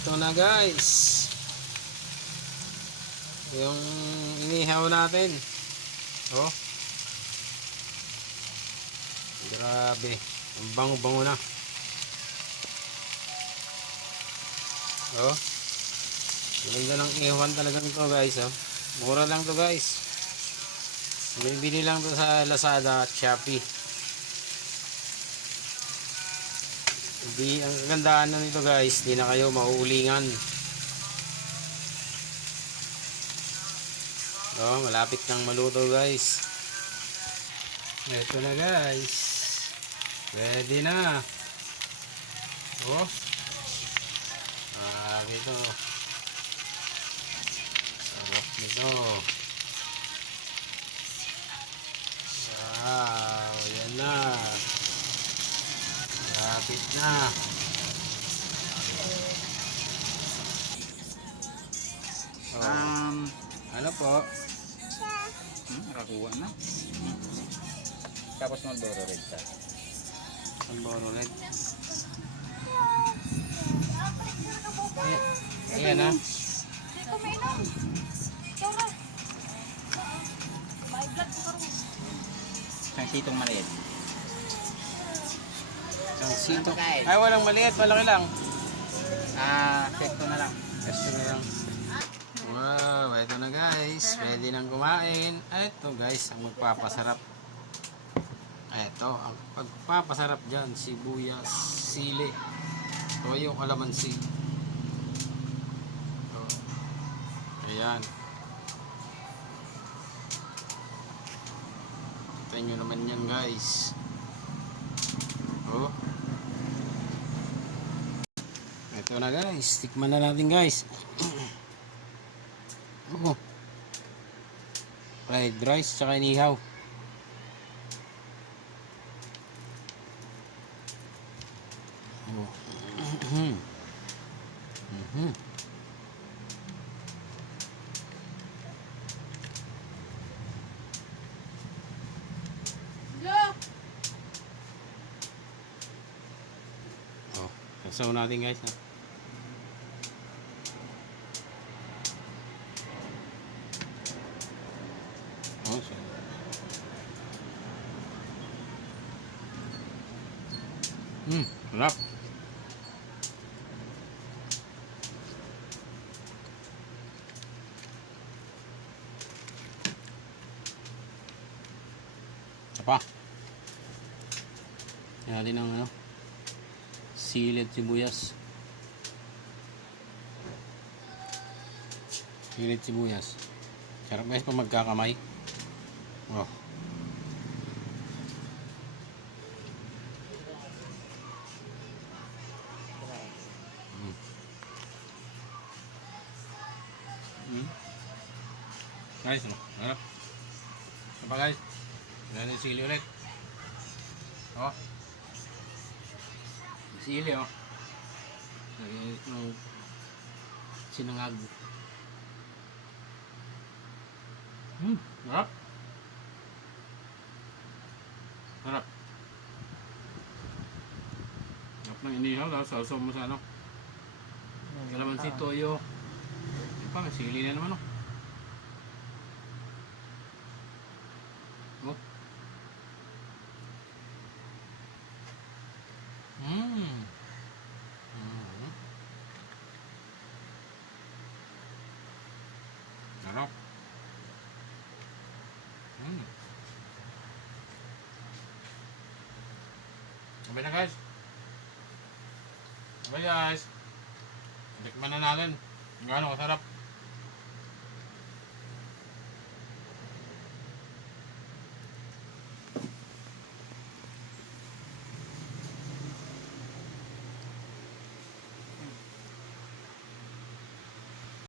Ito na guys. Yung inihaw natin. Oh. Grabe. Ang bango-bango na. Oh. Ganda ng ihawan talaga nito guys. Oh. Mura lang to guys. Bili lang to sa Lazada at Shopee. Hindi, ang gandaan na nito guys, hindi na kayo mauulingan. Oh, malapit nang maluto guys. Ito na guys. Ready na. Oh. Ito. Sarap nito. Wow, yan na. Malapit na. Oh. Ano po? Nakakuha na. Tapos Marlboro Red siya. Marlboro Red. Ayan na. Dito may inom. Ikaw na. May vlog ko karoon. Isang sitong maliit. Isang sito. Ay, walang maliit. Malaki lang. Sesto na lang. Ito na lang. Wow, ito na guys. Pwede nang kumain. Ito guys, ang magpapasarap. Ito, ang pagpapasarap dyan. Sibuyas, sili, toyo, kalamansi. Ito. Ayan. Ito nyo naman yan guys. Oh. Ito na guys. Tikman na natin guys. Oh. Fried rice tsaka inihaw. Oh. Oh, kasaw natin guys. Ha? Oh, so. Sarap. Apa? Yan natin ng ano, sili at sibuyas. Sili at sibuyas. Sarap guys pag magkakamay. Oh. Guys, no? Harap. Apa guys? Ganyan yung sili ulit. Oh. Sili oh. Lagyan ng sinangag. Harap. Harap. Harap ng inihaw. Sausaw mo sa ano. Kalamansi, toyo. Ito pa, may sili na naman oh. Oh. Sarap. Sabay na guys. Sabay guys. Tikman na natin. Gano'ng kasarap.